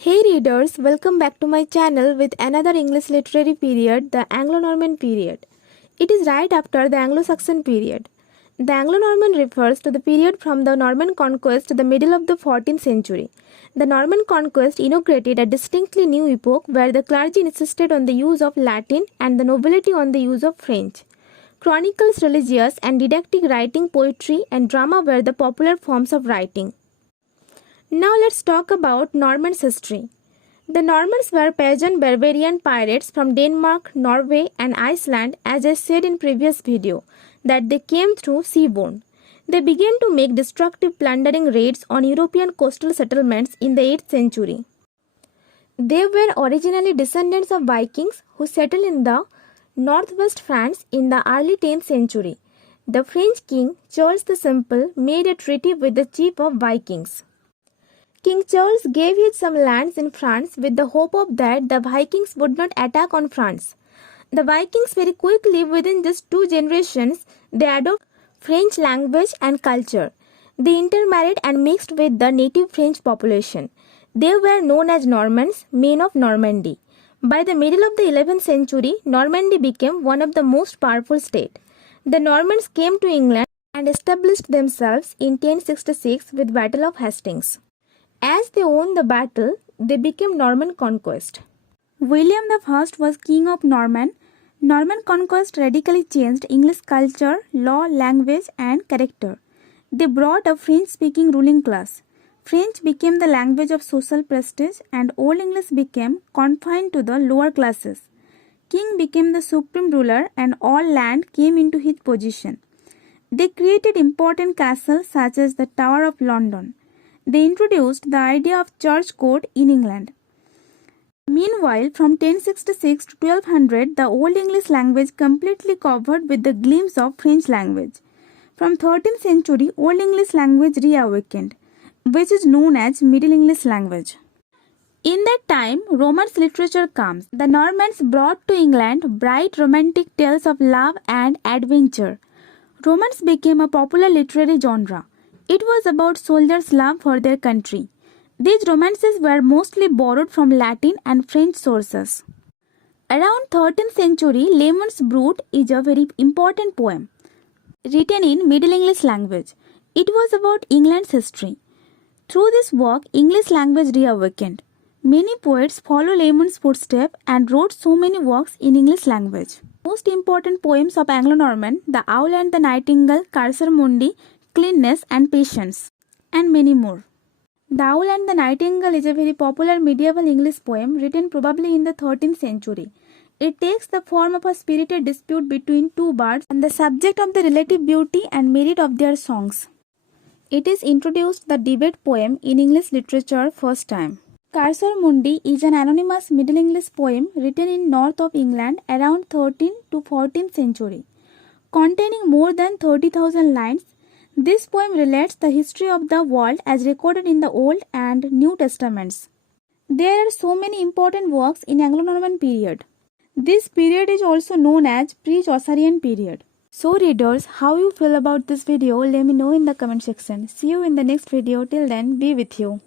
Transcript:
Hey readers, welcome back to my channel with another English literary period, the Anglo Norman Period. It is right after the Anglo-Saxon period. The Anglo Norman refers to the period from the Norman conquest to the middle of the 14th century. The Norman conquest inaugurated a distinctly new epoch where the clergy insisted on the use of Latin and the nobility on the use of French. Chronicles, religious and didactic writing, poetry, and drama were the popular forms of writing. Now let's talk about Normans' history. The Normans were pagan barbarian pirates from Denmark, Norway and Iceland, as I said in previous video, that they came through seaborne. They began to make destructive plundering raids on European coastal settlements in the 8th century. They were originally descendants of Vikings who settled in the northwest France in the early 10th century. The French king, Charles the Simple, made a treaty with the chief of Vikings. King Charles gave him some lands in France with the hope of that the Vikings would not attack on France. The Vikings very quickly, within just 2 generations, they adopted French language and culture. They intermarried and mixed with the native French population. They were known as Normans, men of Normandy. By the middle of the 11th century, Normandy became one of the most powerful states. The Normans came to England and established themselves in 1066 with Battle of Hastings. As they won the battle, they became Norman conquest. William I was king of Norman. Norman conquest radically changed English culture, law, language and character. They brought a French-speaking ruling class. French became the language of social prestige and Old English became confined to the lower classes. King became the supreme ruler and all land came into his possession. They created important castles such as the Tower of London. They introduced the idea of church court in England. Meanwhile, from 1066 to 1200, the Old English language completely covered with the glimpse of French language. From 13th century, Old English language reawakened, which is known as Middle English language. In that time, Romance literature comes. The Normans brought to England bright romantic tales of love and adventure. Romance became a popular literary genre. It was about soldiers' love for their country. These romances were mostly borrowed from Latin and French sources. Around 13th century, Lemon's Brood is a very important poem, written in Middle English language. It was about England's history. Through this work, English language reawakened. Many poets follow Lemon's footsteps and wrote so many works in English language. Most important poems of Anglo-Norman, The Owl and the Nightingale, Cursor Mundi, Cleanness and Patience, and many more. The Owl and the Nightingale is a very popular medieval English poem written probably in the 13th century. It takes the form of a spirited dispute between 2 birds and the subject of the relative beauty and merit of their songs. It is introduced the debate poem in English literature first time. Cursor Mundi is an anonymous Middle English poem written in north of England around 13th to 14th century. Containing more than 30,000 lines, this poem relates the history of the world as recorded in the Old and New Testaments. There are so many important works in Anglo-Norman period. This period is also known as pre-Chaucerian period. So readers, how you feel about this video, let me know in the comment section. See you in the next video. Till then, be with you.